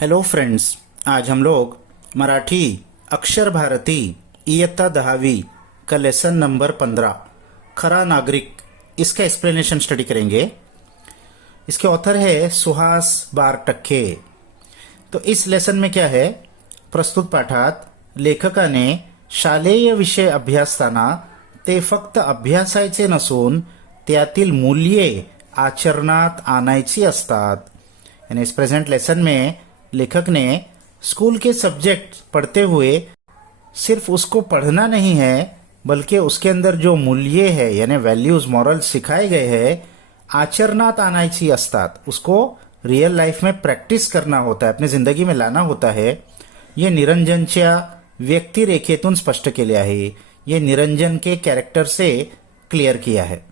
Hello friends, आज हम लोग मराठी अक्षर भारती इयत्ता 10वीं का लेसन नंबर 15 खरा नागरिक इसका एक्सप्लेनेशन स्टडी करेंगे। इसके ऑथर है सुहास बारटक्के। तो इस लेसन में क्या है, प्रस्तुत पाठात लेखकाने शालेय विषय अभ्यासताना ते फक्त अभ्यासायचे नसून त्यातील मूल्ये आचरणात आणायची असतात। यानी इस प्रेजेंट लेसन में लेखक ने स्कूल के सब्जेक्ट पढ़ते हुए सिर्फ उसको पढ़ना नहीं है, बल्कि उसके अंदर जो मूल्य है यानी वैल्यूज मॉरल्स सिखाए गए हैं आचरणात आणायची असतात, उसको रियल लाइफ में प्रैक्टिस करना होता है, अपनी जिंदगी में लाना होता है। ये निरंजनच्या व्यक्तिरेखेतून स्पष्ट केले आहे। ये निरंजन के कॅरेक्टर से क्लियर किया है।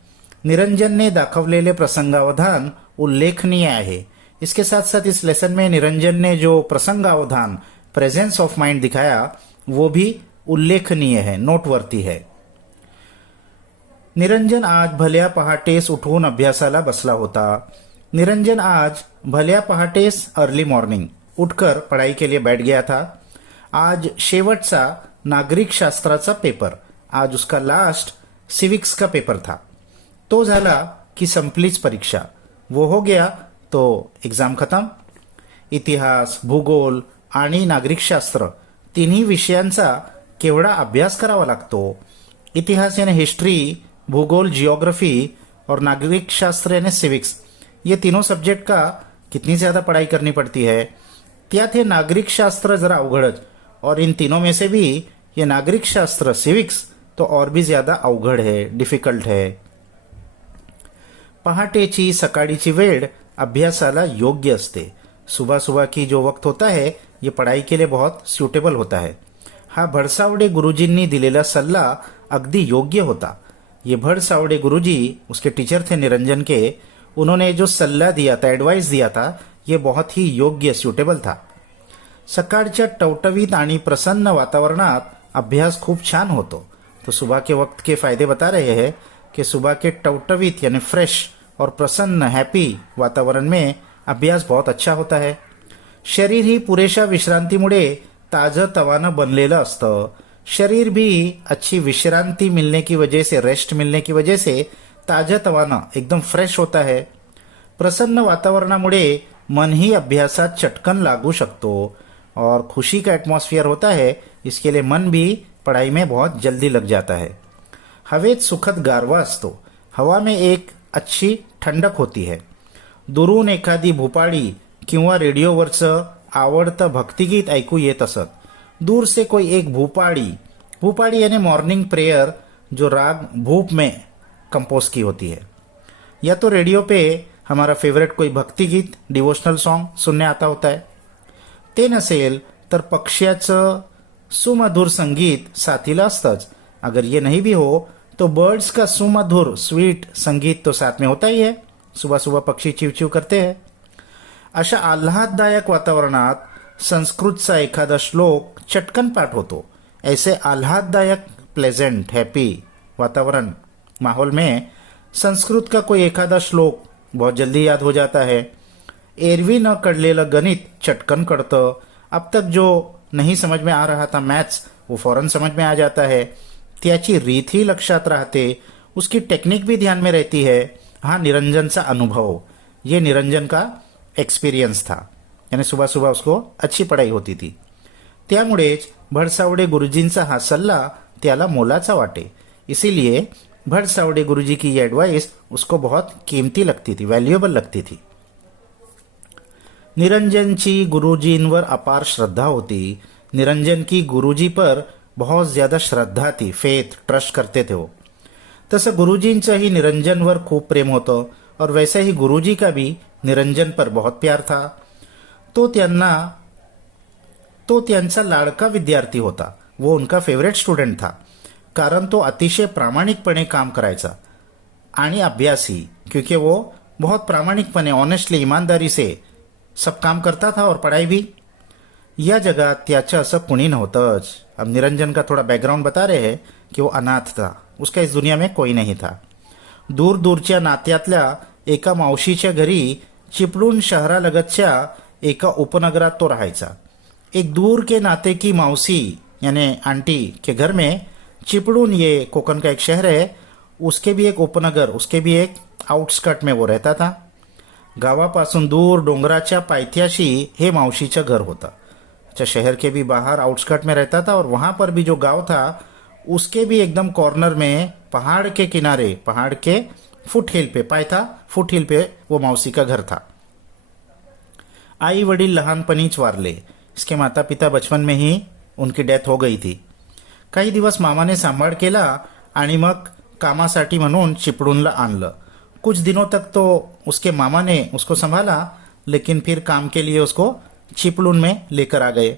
निरंजन ने दाखवलेले प्रसंगावधान उल्लेखनीय आहे। इसके साथ साथ इस लेसन में निरंजन ने जो प्रसंगावधान प्रेजेंस ऑफ माइंड दिखाया वो भी उल्लेखनीय है, नोटवर्ती है। निरंजन आज भल्या पहाटेस उठून अभ्यासाला बसला होता। निरंजन आज भल्या पहाटेस अर्ली मॉर्निंग उठकर पढ़ाई के लिए बैठ गया था। आज शेवटचा नागरिक शास्त्राचा पेपर, आज उसका लास्ट सिविक्स का पेपर था। तो झाला की संपलीच परीक्षा, वो हो गया तो एग्जाम खत्म। इतिहास, भूगोल आणि नागरिकशास्त्र तिन्ही विषयांचा केवढा अभ्यास करावा लागतो। इतिहास यानी हिस्ट्री, भूगोल जियोग्राफी और नागरिकशास्त्र यानी सिविक्स, ये तीनों सब्जेक्ट का कितनी ज़्यादा पढ़ाई करनी पड़ती है। त्यात हे नागरिकशास्त्र जरा अवघडच, और इन तीनों में से भी ये नागरिकशास्त्र सिविक्स तो और भी ज़्यादा अवघड है, डिफिकल्ट है। पहाटेची सकाळीची वेळ अभ्यासाला योग्य असते। सुबह सुबह की जो वक्त होता है ये पढ़ाई के लिए बहुत सूटेबल होता है। हा भडसावडे गुरुजींनी दिलेला सल्ला अगदी योग्य होता। ये भडसावडे गुरुजी उसके टीचर थे निरंजन के, उन्होंने जो सल्ला दिया था, एडवाइस दिया था, ये बहुत ही योग्य सूटेबल था। सकाळच्या टवटवीत आणि प्रसन्न वातावरणात अभ्यास खूप छान होतो। तो सुबह के वक्त के फायदे बता रहे हैं कि सुबह के टवटवीत यानी फ्रेश और प्रसन्न हैप्पी वातावरण में अभ्यास बहुत अच्छा होता है। शरीर ही पुरेशा विश्रांतीमुळे ताजं तवानं बनलेलं असतं। शरीर भी अच्छी विश्रांति मिलने की वजह से, रेस्ट मिलने की वजह से ताजं तवानं एकदम फ्रेश होता है। प्रसन्न वातावरणामुळे मन ही अभ्यासात चटकन लागू शकतो और खुशी का एटमॉस्फियर होता है, इसके लिए मन भी पढ़ाई में बहुत जल्दी लग जाता है। हवेत सुखद गारवा असतो, हवा में एक अच्छी ठंडक होती है। दुरून एखादी भूपाळी किंवा रेडिओवरचं आवडतं भक्तिगीत ऐकू येत असत। दूर से कोई एक भूपाड़ी यानी मॉर्निंग प्रेयर जो राग भूप में कंपोज की होती है, या तो रेडियो पे हमारा फेवरेट कोई भक्तिगीत डिवोशनल सॉन्ग सुनने आता होता है। ते नसेल तर पक्ष्याचं सुमधुर संगीत साथीला असतंच। अगर ये नहीं भी हो तो बर्ड्स का सुमधुर स्वीट संगीत तो साथ में होता ही है। सुबह सुबह पक्षी चिव चिव करते हैं। अशा आल्हाददायक वातावरणात संस्कृतचा एखादा श्लोक चटकन पाठ होतो। ऐसे आल्हाददायक प्लेजेंट हैप्पी वातावरण माहौल में संस्कृत का कोई एखादा श्लोक बहुत जल्दी याद हो जाता है। एरवी न कळलेलं गणित चटकन कळतं। अब तक जो नहीं समझ में आ रहा था मैथ्स, वो फौरन समझ में आ जाता है। त्याची रीत ही लक्षात राहते, उसकी टेक्निक भी ध्यान में रहती है। हाँ, निरंजनचा अनुभव, ये निरंजन का एक्सपीरियंस था, यानी सुबह सुबह उसको अच्छी पढ़ाई होती थी। त्यामुळेच भडसावडे गुरुजींचा हा सल्ला त्याला मोलाचा वाटे। इसीलिए भडसावडे गुरुजी की ये एडवाइस उसको बहुत कीमती लगती थी, वैल्यूएबल लगती थी। निरंजनची गुरुजींवर अपार श्रद्धा होती। निरंजन की गुरुजी पर बहुत ज़्यादा श्रद्धा थी, फेथ, ट्रस्ट करते थे वो। तसं गुरुजींचं ही निरंजनवर खूप प्रेम होतं और वैसे ही गुरुजी का भी निरंजन पर बहुत प्यार था। तो त्यांचा लाडका विद्यार्थी होता, वो उनका फेवरेट स्टूडेंट था, कारण तो अतिशय प्रामाणिकपणे काम करायचा आणि अभ्यासी, क्योंकि वो बहुत प्रामाणिकपणे, ऑनेस्टली, ईमानदारी से सब काम करता था और पढ़ाई भी। या जगात त्याचं असं कुणी नव्हतंच। अब निरंजन का थोड़ा बैकग्राउंड बता रहे हैं कि वो अनाथ था, उसका इस दुनिया में कोई नहीं था। दूर दूरच्या नात्यातल्या एका मावशीच्या घरी चिपळूण शहरालगतच्या एका उपनगरात तो राहायचा. एक दूर के नाते की मौसी यानी आंटी के घर में चिपळूण, ये कोकण का एक शहर है, उसके भी एक उपनगर, उसके भी एक आउटस्कट में वो रहता था. गावापासून दूर डोंगराच्या पायथ्याशी हे मावशीचं घर होतं. अच्छा, शहर के भी बाहर आउटस्कट में रहता था और वहां पर भी जो गांव था उसके भी एकदम कॉर्नर में पहाड़ के किनारे, पहाड़ के फुट हिल पे, पायथा फुट हिल पे वो मौसी का घर था. आई वडील लहानपणीच वारले. इसके माता पिता बचपन में ही उनकी डेथ हो गई थी. काही दिवस मामाने सांभाळ केला आणि मग कामासाठी म्हणून चिपळूणला आणलं. कुछ दिनों तक तो उसके मामा ने उसको संभाला, लेकिन फिर काम के लिए उसको चिपळूण में लेकर आ गए.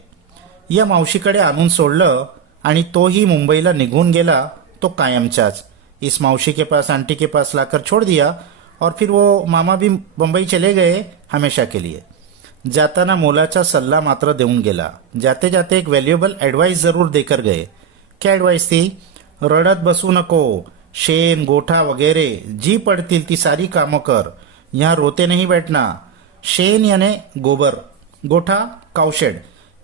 या मावशीकडे आणून सोडलं आणि तोही मुंबईला निघून गेला, तो कायमचाच. इस मौसी के पास, आंटी के पास लाकर छोड़ दिया और फिर वो मामा भी बंबई चले गए हमेशा के लिए. जाताना मोलाचा सल्ला मात्र देऊन गेला. जाते जाते एक व्हॅल्युएबल ॲडवाइस जरूर देकर गए. क्या ॲडवाइस थी? रडत बसू नको, शेण गोठा वगैरे जी पडतील ती सारी कामं कर, यहाँ रोते नहीं बैठना. शेण यानी गोबर, गोठा काउशेड,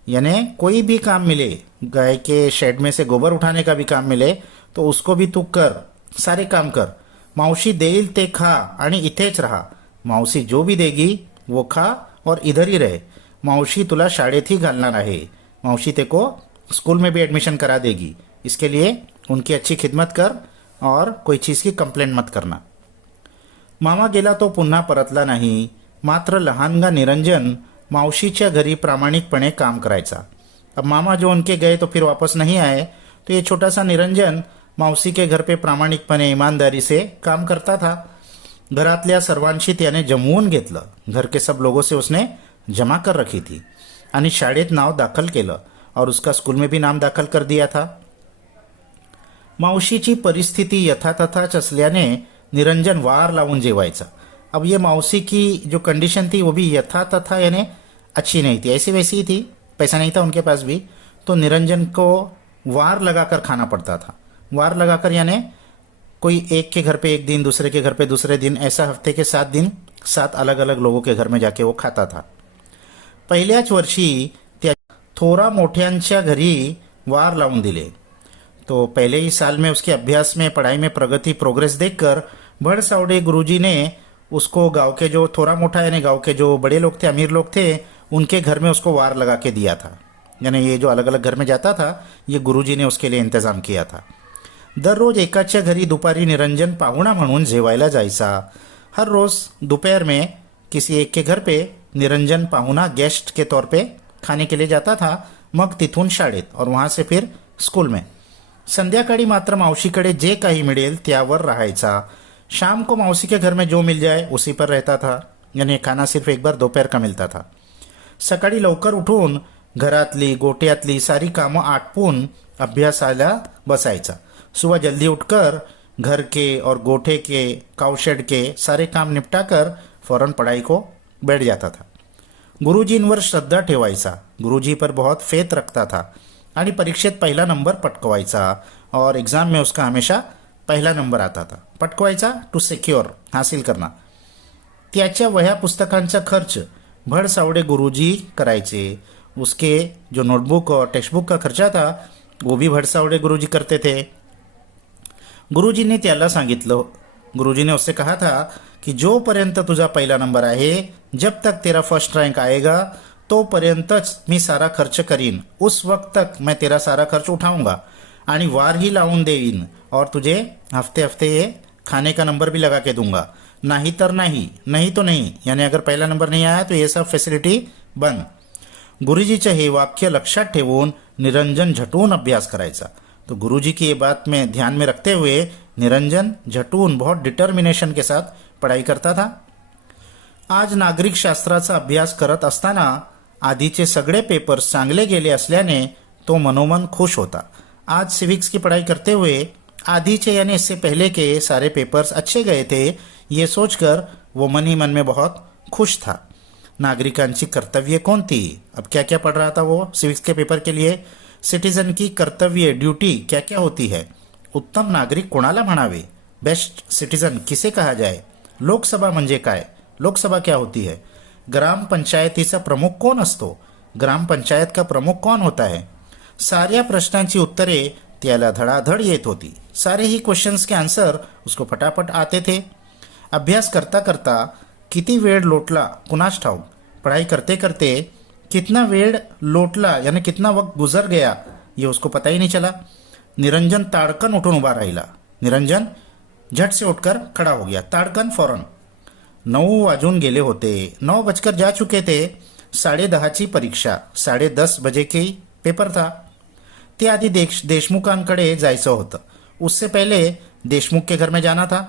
यानी कोई भी काम मिले, गाय के शेड में से गोबर उठाने का भी काम मिले तो उसको भी तू कर, सारे काम कर. मावशी देईल ते खा आणि इथेच राहा. मावशी जो भी देगी वो खा और इधर ही रहे. मावशी तुला शाळेत ही घालणार आहे. मावशी तेको स्कूल में भी एडमिशन करा देगी. इसके लिए उनकी अच्छी खिदमत कर और कोई चीज की कंप्लेंट मत करना. मामा गेला तो पुन्हा परतला नाही. मात्र लहानगा निरंजन मावशीच्या घरी प्रामाणिकपणे काम करायचा. अब मामा जो उनके गए तो फिर वापस नहीं आए, तो ये छोटा सा निरंजन मौसी के घर पे प्रामाणिकपणे ईमानदारी से काम करता था. घरातल्या सर्वांशी त्याने जमवून घेतलं. घर के सब लोगों से उसने जमा कर रखी थी आणि शाळेत नाव दाखल केलं और उसका स्कूल में भी नाम दाखल कर दिया था. मावशीची परिस्थिती यथातथाच असल्याने निरंजन वार लावून जेवायचा. अब ये मौसी की जो कंडीशन थी वो भी यथातथा यानी अच्छी नहीं थी, ऐसी वैसी ही थी. पैसा नहीं था उनके पास भी, तो निरंजन को वार लगाकर खाना पड़ता था. वार लगाकर यानी कोई एक के घर पे एक दिन, दूसरे के घर पे दूसरे दिन, ऐसा हफ्ते के 7 दिन 7 अलग अलग लोगों के घर में जाके वो खाता था. पहिल्याच वर्षी त्या थोरा मोठ्यांच्या घरी वार लावून दिले. तो पहले ही साल में उसके अभ्यास में, पढ़ाई में प्रगति, प्रोग्रेस देखकर भड़सावड़े गुरुजी ने उसको गांव के जो थोड़ा मोटा यानी गांव के जो बड़े लोग थे, अमीर लोग थे, उनके घर में उसको वार लगा के दिया था. यानी ये जो अलग अलग घर में जाता था, ये गुरुजी ने उसके लिए इंतजाम किया था. दररोज एकाच्या घरी दुपारी निरंजन पाहुणा म्हणून जेवायला जायचा. हर रोज दोपहर में किसी एक के घर पे निरंजन पाहुणा गेस्ट के तौर पे खाने के लिए जाता था. मग तिथून शाळेत और वहां से फिर स्कूल में. संध्याकाळी मात्र मावशीकडे जे काही मिळेल त्यावर राहायचा. शाम को मौसी के घर में जो मिल जाए उसी पर रहता था. यानी खाना सिर्फ एक बार दोपहर का मिलता था. सकाळी लवकर उठून घरातली गोट्यातली सारी कामं आटपून अभ्यासाला बसायचा. सुबह जल्दी उठकर घर के और गोठे के, काउशेड के सारे काम निपटाकर फौरन पढ़ाई को बैठ जाता था. गुरुजींवर श्रद्धा ठेवायचा. गुरुजी पर बहुत फेथ रखता था आणि परीक्षेत पहिला नंबर पटकवायचा और एग्जाम में उसका हमेशा पहिला नंबर आता था. पटकवायचा टू सिक्योर, हासिल करना. त्याच्या वह्या पुस्तकांचा खर्च भड़सावड़े गुरुजी करायचे. उसके जो नोटबुक और टेक्स्टबुक का खर्चा था वो भी भड़सावड़े गुरुजी करते थे. गुरुजीने त्याला सांगितलं, गुरुजी ने उससे कहा था कि जोपर्यंत तुझा पहिला नंबर आहे, जब तक तेरा फर्स्ट रैंक आएगा तोपर्यंतच मी सारा खर्च करीन. उस वक्त तक मैं तेरा सारा खर्च उठाऊंगा आणि वार ही लावून देईन और तुझे हफ्ते हफ्ते ये खाने का नंबर भी लगा के दूंगा. नहीं तर नहीं, नहीं तो नहीं. यानी अगर पहला नंबर नहीं आया तो ये सब फैसिलिटी बंद. गुरुजीचे हे वाक्य लक्षात ठेवून निरंजन झटून अभ्यास करायचा. तो गुरुजी की ये बात में ध्यान में रखते हुए निरंजन झटून बहुत डिटर्मिनेशन के साथ पढ़ाई करता था. आज नागरिक शास्त्राचा अभ्यास करत असताना आधीचे सगळे पेपर्स चांगले गेले असल्याने तो मनोमन खुश होता. आज सिविक्स की पढ़ाई करते हुए आधीचे यानी इससे पहले के सारे पेपर्स अच्छे गए थे, ये सोचकर वो मन ही मन में बहुत खुश था. नागरिकांची कर्तव्य कौन थी? अब क्या क्या पढ़ रहा था वो सिविक्स के पेपर के लिए. सिटीजन की कर्तव्य, ड्यूटी क्या क्या होती है. उत्तम नागरिक कोणाला म्हणावे, बेस्ट सिटीजन किसे कहा जाए, लोकसभा म्हणजे काय, लोकसभा क्या होती है, ग्रामपंचायतीचा प्रमुख कौन असतो? ग्रामपंचायत का प्रमुख कौन होता है? साऱ्या प्रश्नांची उत्तरे त्याला धडाधड येत होती. सारे ही क्वेश्चंस के आंसर उसको फटाफट आते थे. अभ्यास करता करता किती वेळ लोटला कुणास ठाऊक. पढ़ाई करते करते कितना वेळ लोटला यानी कितना वक्त गुजर गया ये उसको पता ही नहीं चला. निरंजन ताड़कन उठून उभा राहिला. निरंजन झट से उठकर खड़ा हो गया. ताड़कन फौरन. 9 वाजून गेले होते. 9 बजकर जा चुके थे. 10:30ची परीक्षा. 10:30 बजे की पेपर था. ते आधी देशमुखांकडे जायचं होतं. उससे पहले देशमुख के घर में जाना था.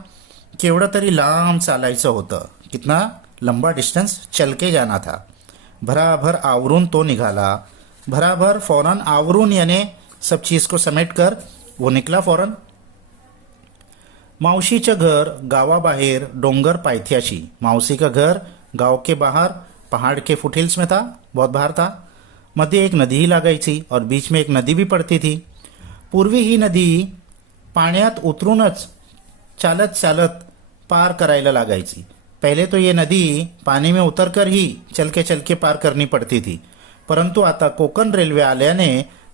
केवढं तरी लांब चालायचं होतं. कितना लंबा डिस्टेंस चल के जाना था. भराभर आवरून तो निघाला. भराभर फौरन आवरून याने सब चीज को समेट कर वो निकला फौरन. मावशीचं घर गावाबाहेर डोंगर पायथ्याशी. मौसी का घर गांव के बाहर पहाड़ के फुटहिल्स में था, बहुत बाहर था. मध्य एक नदी ही लागायची और बीच में एक नदी भी पड़ती थी. पूर्वी ही नदी पाण्यात उतरूनच चालत चालत पार करायला लागायची. पहले तो ये नदी पानी में उतरकर ही चल के पार करनी पड़ती थी. परंतु आता कोकण रेल्वे आल्याने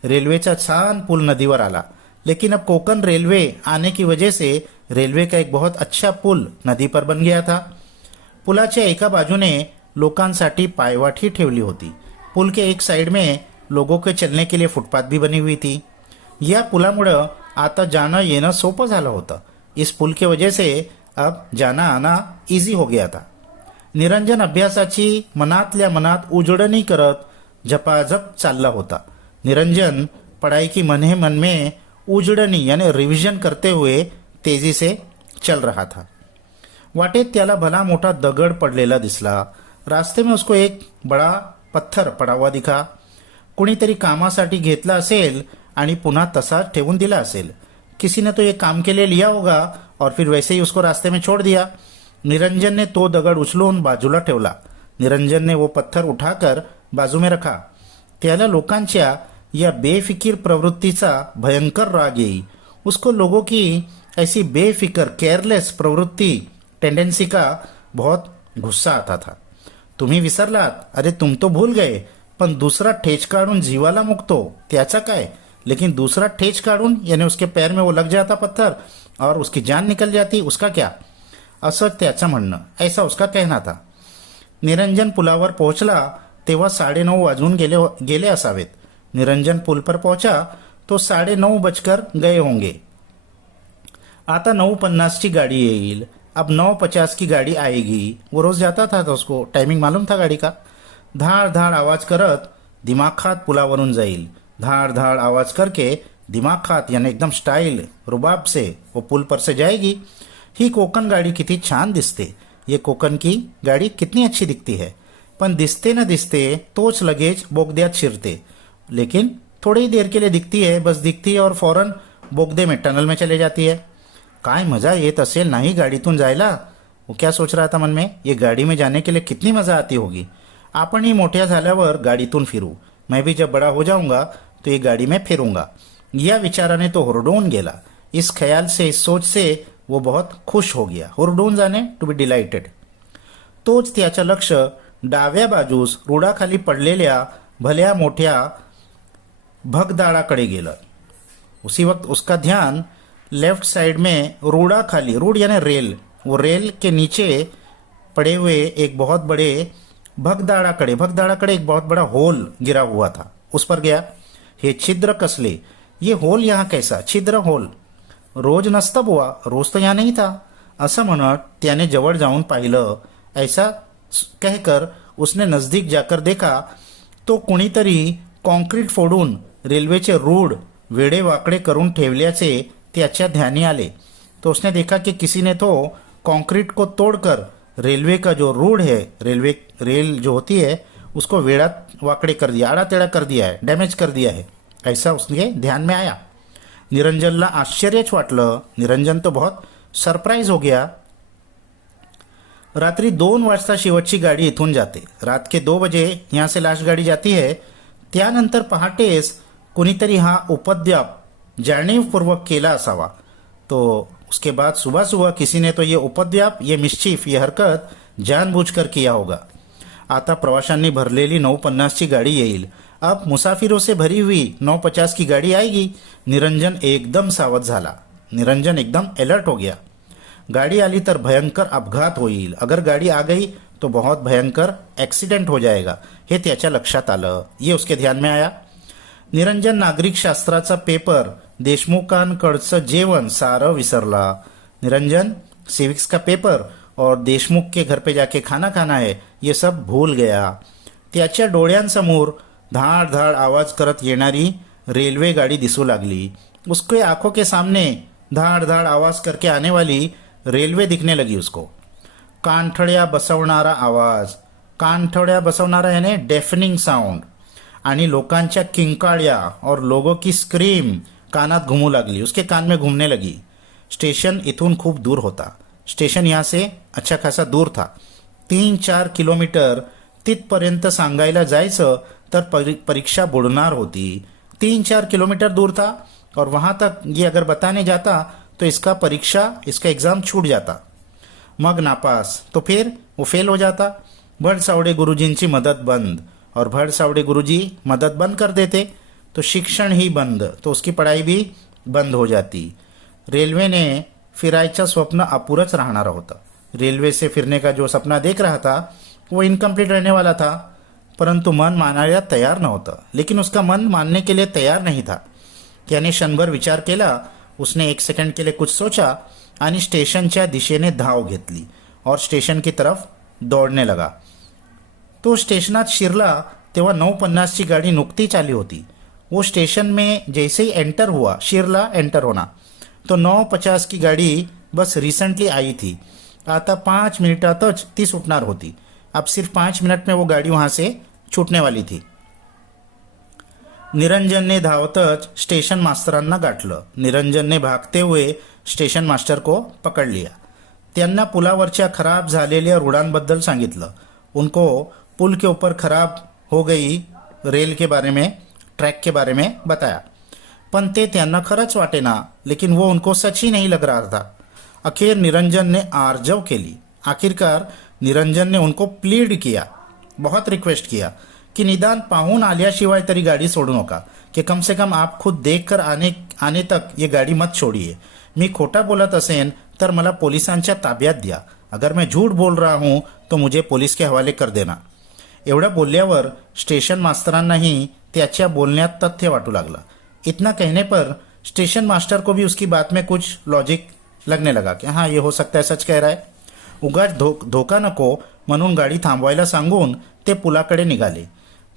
रेल्वेचा छान पुल नदीवर आला. लेकिन अब कोकण रेलवे आने की वजह से रेलवे का एक बहुत अच्छा पुल नदी पर बन गया था. पुलाच्या एका बाजूने लोकांसाठी पायवाट ही ठेवली होती. पुल के एक साइड में लोगों के चलने के लिए फुटपाथ भी बनी हुई थी. या पुलामुळं आता जाणं येणं सोपं झालं होतं. इस पुल के वजह से अब जाना आना इजी हो गया था. निरंजन अभ्यासाची मनातल्या मनात उजळणी करत झपाझप चालला होता. निरंजन पढ़ाई की मन ही मन में उजड़नी यानी रिविजन करते हुए तेजी से चल रहा था. वाटेत त्याला भला मोठा दगड पडलेला दिसला. रास्ते में उसको एक बड़ा पत्थर पड़ा हुआ दिखा. कुणीतरी कामासाठी घेतला असेल आणि पुन्हा तसाच ठेवून दिला असेल. किसी ने तो ये काम के लिए लिया होगा और फिर वैसे ही उसको रास्ते में छोड़ दिया. निरंजन ने तो दगड उचलून बाजूला ठेवला. निरंजन ने वो पत्थर उठाकर बाजू में रखा. त्याला लोकांच्या या बेफिकिर प्रवृत्तीचा भयंकर राग येई. उसको लोगों की ऐसी बेफिक्र केयरलेस प्रवृत्ति टेंडेंसी का बहुत गुस्सा आता था. तुम्ही विसरलात, अरे तुम तो भूल गए, पण दूसरा ठेच काढून जीवाला मुकतो त्याचा काय. लेकिन दूसरा ठेच काढून यानी उसके पैर में वो लग जाता पत्थर और उसकी जान निकल जाती, उसका क्या, असं त्याचं म्हणणं. ऐसा उसका कहना था. निरंजन पुलावर पोहोचला तेव्हा 9:30 वाजून गेले असावेत. निरंजन पुल पर पहुंचा तो 9:30 बजकर गए होंगे. आता 9:50 की गाड़ी येईल. अब 9:50 की गाड़ी आएगी. वो रोज जाता था तो उसको टाइमिंग मालूम था गाड़ी का. धाड़ धाड़ आवाज करत दिमाग खात पुलावरून जाईल. धाड़ धाड़ आवाज करके दिमाग खात यानी एकदम स्टाइल रुबाब से वो पुल पर से जाएगी. ही कोकण गाड़ी किती छान दिसते. ये कोकण की गाड़ी कितनी अच्छी दिखती है. पण दिसते न दिसते तोच लगेच बोगद्यात शिरते. लेकिन थोड़ी ही देर के लिए दिखती है, बस दिखती है और फौरन बोगदे में टनल में चले जाती है. काय मजा येत असेल नाही गाडीतून जायला. वो क्या सोच रहा था मन में, ये गाड़ी में जाने के लिए कितनी मजा आती होगी. आपण ही मोठ्या झाल्यावर गाडीतून फिरू. मैं भी जब बड़ा हो जाऊंगा तो ये गाड़ी में फिरूंगा. या विचाराने तो हुरडून गेला. इस ख्याल से, इस सोच से वो बहुत खुश हो गया. हुरडून जाने टू बी डिलाइटेड. तोच त्याचं लक्ष डाव्या बाजूस रुडाखाली पडलेल्या भल्या मोठ्या भगदाड़ाकडे गेलं. उसी वक्त उसका ध्यान लेफ्ट साइड में रूड़ा खाली, रूड यानी रेल, वो रेल के नीचे पड़े हुए एक बहुत बड़े भगदाड़ाकडे एक बहुत बड़ा होल गिरा हुआ था. उस पर गया. हे छिद्र कसले, ये होल यहाँ कैसा. छिद्र होल रोज नसता बुवा, रोज तो यहाँ नहीं था. असं म्हणत त्याने जवळ जाऊन पाहिलं. ऐसा कहकर उसने नजदीक जाकर देखा तो कुणीतरी कॉन्क्रीट फोडून रेल्वेचे रूळ वेडे वाकडे करून ठेवल्याचे त्याच्या ध्यानी आले. तो उसने देखा कि किसी ने तो कंक्रीट को तोड़कर रेलवे का जो रूढ़ है, रेल जो होती है उसको वेड़ा वाकड़े कर दिया, आड़ा टेढ़ा कर दिया है, डैमेज कर दिया है. ऐसा उसके ध्यान में आया. निरंजनला आश्चर्यच वाटलं. निरंजन तो बहुत सरप्राइज हो गया. रात्री 2 वाजता शेवटची गाडी इथून जाते. रात के 2 बजे यहाँ से लास्ट गाड़ी जाती है. त्यानंतर पहाटेस कुणीतरी हा उपद्व्याप जाणीवपूर्वक केला असावा. तो उसके बाद सुबह सुबह किसी ने तो ये उपद्व्याप, ये मिस्चीफ, ये हरकत जानबूझकर किया होगा. आता प्रवाशांनी भरलेली 9:50 ची गाडी येईल. अब मुसाफिरों से भरी हुई 9:50 की गाड़ी आएगी. निरंजन एकदम सावध झाला. निरंजन एकदम अलर्ट हो गया. गाडी आली तर भयंकर अपघात होईल. अगर गाडी आ गई तो बहुत भयंकर ॲक्सिडेंट हो जाएगा. हे त्याच्या लक्षात आलं. ये उसके ध्यान में आया. निरंजन नागरिक शास्त्राचा पेपर, देशमुखांकडचं जेवण सारं विसरला. निरंजन सिविक्स का पेपर और देशमुख के घर पे जाके खाना खाना है ये सब भूल गया. त्याच्या डोळ्यांसमोर धाड धाड आवाज करत येणारी रेल्वे गाडी दिसू लागली. उसके आंखों के सामने धाड धाड आवाज करके आने वाली रेल्वे दिखने लगी उसको. कानठळ्या बसवणारा आवाज, कानठळ्या बसवणारा यानी डेफनिंग साउंड, आणि लोकांच्या किंकाळ्या और लोगों की स्क्रीम कानात घुमू लागली. उसके कान में घूमने लगी. स्टेशन इथून खूप दूर होता. स्टेशन यहाँ से अच्छा खासा दूर था. 3-4 किलोमीटर तिथपर्यंत सांगायला जायचं तर परीक्षा बुडणार होती. 3-4 किलोमीटर दूर था और वहां तक ये अगर बताने जाता तो इसका एग्जाम छूट जाता. मग नापास तो फिर वो फेल हो जाता. भडसावडे गुरुजींची मदत बंद, और भडसावडे गुरुजी मदत बंद कर देते तो शिक्षण ही बंद, तो उसकी पढ़ाई भी बंद हो जाती. रेल्वेने फिरायचं स्वप्न अपूरच राहणार होतं. रेलवे से फिरने का जो सपना देख रहा था वो इनकम्प्लीट रहने वाला था. परंतु मन मानायला तयार नव्हतं. लेकिन उसका मन मानने के लिए तयार नहीं था. त्याने क्षणभर विचार केला. उसने 1 सेकंड के लिए कुछ सोचा आणि स्टेशनच्या दिशेने धाव घेतली और स्टेशन की तरफ दौड़ने लगा. तो स्टेशनात शिरला तेव्हा 9:50 ची गाडी नुकतीच आली होती. वो स्टेशन में जैसे ही एंटर हुआ, शिरला एंटर होना, तो 9:50 की गाड़ी बस रिसेंटली आई थी. आता 5 मिनिटातच ती सुटणार होती. अब सिर्फ 5 मिनट में वो गाड़ी वहां से छूटने वाली थी. निरंजन ने धावतच स्टेशन मास्तरांना गाठलं. निरंजन ने भागते हुए स्टेशन मास्टर को पकड़ लिया. त्यांना पुलावरच्या खराब झालेल्या रुळांबद्दल सांगितलं. उनको पुल के ऊपर खराब हो गई रेल के बारे में, ट्रैक के बारे में बताया. पण ते त्यांना खरंच वाटेना. लेकिन वो उनको सच ही नहीं लग रहा था. अखेर निरंजन ने आर्जव केली. आखिरकार निरंजन ने उनको प्लीड किया, बहुत रिक्वेस्ट किया कि निदान पाहून आल्याशिवाय तरी गाड़ी सोडू नका, कि कम से कम आप खुद देखकर आने तक ये गाड़ी मत छोड़िए. मी खोटा बोलत असेन तर मला पोलिसांच्या ताब्यात द्या. अगर मैं झूठ बोल रहा हूं तो मुझे पुलिस के हवाले कर देना. एवढं बोलल्यावर स्टेशन मास्तरांनाही त्याच्या बोलण्यात तथ्य वाटू लागला. इतना कहने पर स्टेशन मास्टर को भी उसकी बात में कुछ लॉजिक लगने लगा कि हाँ ये हो सकता है, सच कह रहा है. उगाच धोका नको म्हणून गाडी थांबवायला सांगून ते पुलाकडे निघाले.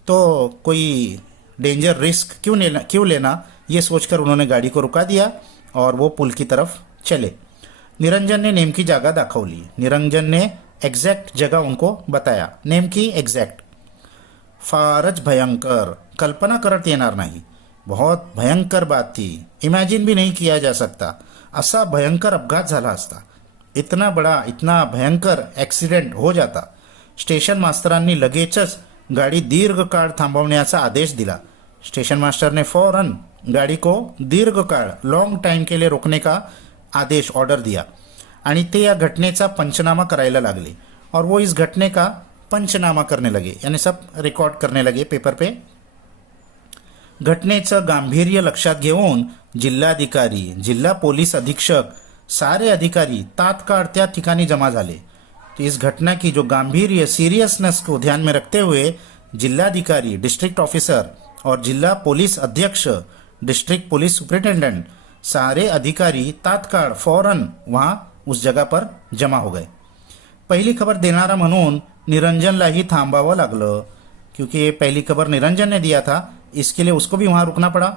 तो कोई डेंजर रिस्क क्यों लेना, ये सोचकर उन्होंने गाड़ी को रुका दिया और वो पुल की तरफ चले. निरंजन ने नेमकी जागा दाखवली. निरंजन ने एग्जैक्ट जगह उनको बताया. नेमकी एग्जैक्ट. फारच भयंकर, कल्पना करत येणार नाही. बहुत भयंकर बात थी. इमॅजिन भी नहीं किया जा सकता. असा भयंकर अपघात झाला असता. इतना बड़ा, इतना भयंकर ॲक्सिडेंट हो जाता. स्टेशन मास्तरांनी लगेचच गाड़ी दीर्घ काळ थांबवण्याचा आदेश दिला. स्टेशन मास्टर ने फौरन गाड़ी को दीर्घ काळ, लॉन्ग टाइम के लिए रोकने का आदेश, ऑर्डर दिया. आणि ते या घटनेचा पंचनामा करायला लागले. और वो इस घटने का पंचनामा करने लगे, यानी सब रिकॉर्ड करने लगे पेपर पे. घटनेचं गांभीर्य लक्षात घेऊन जिल्हाधिकारी, जिल्हा पोलीस अधीक्षक, सारे अधिकारी तात्काळ त्या ठिकाणी जमा झाले. तो इस घटना की जो गांभीर्य, सीरियसनेस को ध्यान में रखते हुए जिलाधिकारी, डिस्ट्रिक्ट ऑफिसर और जिला पुलिस अध्यक्ष, डिस्ट्रिक्ट पुलिस सुपरिटेंडेंट, सारे अधिकारी तात्काळ फौरन वहां उस जगह पर जमा हो गए. पहली खबर देणारा म्हणून निरंजनलाही थांबावं लागलं, क्योंकि ये पहली खबर निरंजन ने दिया था, इसके लिए उसको भी वहां रुकना पड़ा.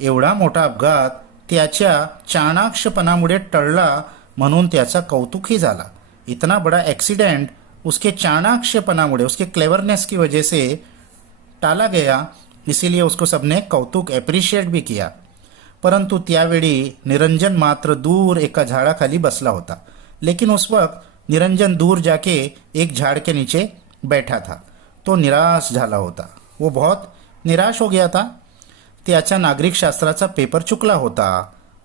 एवढा मोठा अपघात त्याच्या चाणाक्षपणामुळे टळला म्हणून त्याचा कौतुकही झाला. इतना बड़ा एक्सीडेंट उसके चाणाक्षपणामुळे, उसके क्लेवरनेस की वजह से टाला गया, इसीलिए उसको सबने कौतुक, एप्रिशिएट भी किया. परंतु त्यावेळी निरंजन मात्र दूर एका झाडाखाली बसला होता. लेकिन उस वक्त निरंजन दूर जाके एक झाड़ के नीचे बैठा था. तो निराश झाला होता. वो बहुत निराश हो गया था. त्याचा नागरिक शास्त्राचा पेपर चुकला होता.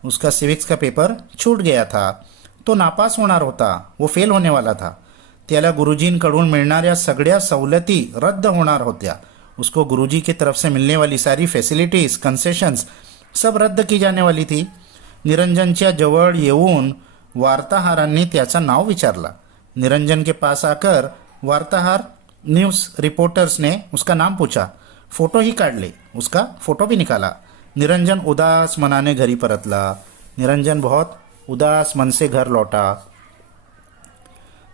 उसका सिविक्स का पेपर छूट गया था. तो नापास होणार होता. वो फेल होने वाला था. त्याला गुरुजींकडून मिळणाऱ्या सगळ्या सवलती रद्द होणार होत्या. उसको गुरुजी की तरफ से मिलने वाली सारी फैसिलिटीज कंसेशंस सब रद्द की जाने वाली थी. निरंजनच्या जवळ येऊन वार्ताहरांनी त्याचं नाव विचारला. निरंजन के पास आकर वार्ताहर न्यूज़ रिपोर्टर्स ने उसका नाम पूछा. फोटो ही काढले. उसका फोटो भी निकाला. निरंजन उदास मनाने घरी परतला. निरंजन बहुत उदास मन से घर लौटा.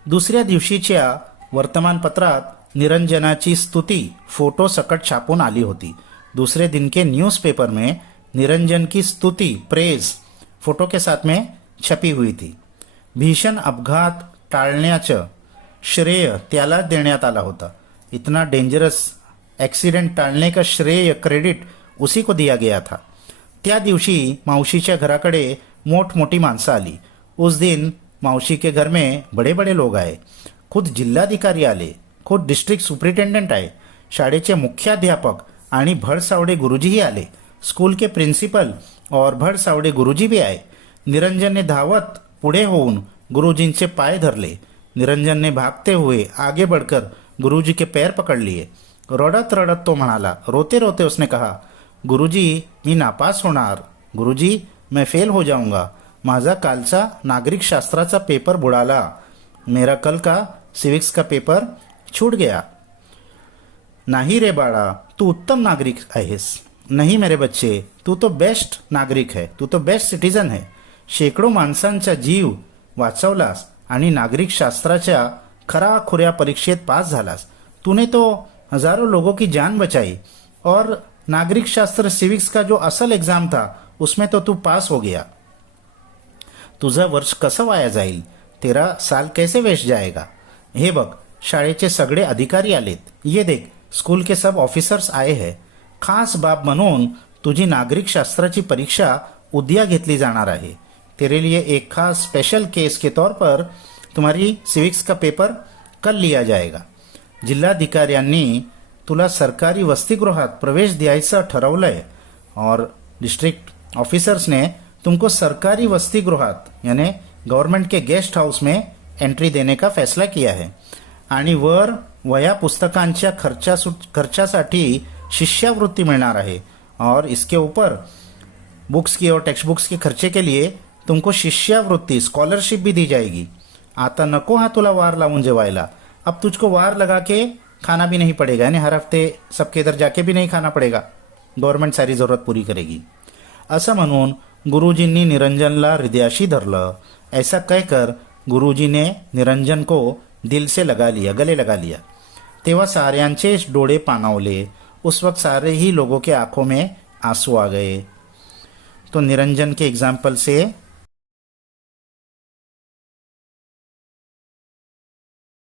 दुसऱ्या दिवशीच्या वर्तमानपत्रात निरंजनाची स्तुती फोटो सकट छापून आली होती. दूसरे दिन के न्यूज़पेपर में निरंजन की स्तुति प्रेज फोटो के साथ में छपी हुई थी. भीषण अपघात टाळण्याचं श्रेय त्याला देण्यात आला होता. इतना डेंजरस एक्सीडेंट टाळने का श्रेय क्रेडिट उसी को दिया गया था. त्या दिवशी मावशीच्या घराकडे मोठमोठी माणसं आली. उस दिन मावशी के घर में बड़े बड़े लोग आए. खुद जिल्हाधिकारी आले. खुद डिस्ट्रिक्ट सुपरिटेंडेंट आए. शाळेचे मुख्याध्यापक आणि भडसावडे गुरुजीही आले. स्कूल के प्रिंसिपल और भडसावडे गुरुजी भी आए. निरंजन ने धावत पुढे होऊन गुरुजींचे पाय धरले. निरंजन ने भागते हुए आगे बढ़कर गुरुजी के पैर पकड़ लिए. रडत रडत तो म्हणाला, रोते रोते उसने कहा, गुरुजी मी नापास होणार. गुरुजी मैं फेल हो जाऊंगा. माझा कालचा नागरिक शास्त्राचा पेपर बुडाला. मेरा कल का सिविक्स का पेपर छूट गया. नाही रे बाळा, तू उत्तम नागरिक आहेस. नहीं मेरे बच्चे, तू तो बेस्ट नागरिक है. तू तो बेस्ट सिटीजन है. शेकडो माणसांचा जीव वाचवलास आणि नागरिक शास्त्राच्या खराखुऱ्या परीक्षेत पास झालास. तूने तो हजारों लोगों की जान बचाई और नागरिक शास्त्र सिविक्स का जो असल एग्जाम था उसमें तो तू पास हो गया. तुझं वर्ष कसं वाया जाईल. तेरा साल कैसे वेस्ट जाएगा. हे बघ, शाळेचे सगळे अधिकारी आलेत. ये देख, स्कूल के सब ऑफिसर्स आए हैं. खास बाब म्हणून तुझी नागरिक शास्त्राची परीक्षा उद्या घेतली जाणार आहे. तेरे लिए एक खास स्पेशल केस के तौर पर तुम्हारी सिविक्स का पेपर कल लिया जाएगा. जिल्हाधिकाऱ्यांनी तुला सरकारी वसतिगृहात प्रवेश द्यायचं ठरवलंय और डिस्ट्रिक्ट ऑफिसर्स ने तुमको सरकारी वसतिगृहात यानी गवर्नमेंट के गेस्ट हाउस में एंट्री देने का फैसला किया है. आणि वर वया पुस्तकांच्या खर्चासाठी शिष्यवृत्ती मिळणार आहे. और इसके ऊपर बुक्स की और टेक्स्ट बुक्स के खर्चे के लिए तुमको शिष्यवृत्ती स्कॉलरशिप भी दी जाएगी. आता नको हा तुला वार लावून जेवायला. अब तुझको वार लगा के खाना भी नहीं पड़ेगा. यानी हर हफ्ते सबके इधर जाके भी नहीं खाना पड़ेगा. गवर्नमेंट सारी जरूरत पूरी करेगी. असं म्हणून गुरुजींनी निरंजनला हृदयाशी धरलं. ऐसा कहकर गुरुजी ने निरंजन को दिल से लगा लिया, गले लगा लिया. तेव्हा साऱ्यांचे डोळे पाणावले. उस वक्त सारे ही लोगों के आंखों में आंसू आ गए. तो निरंजन के एग्जाम्पल से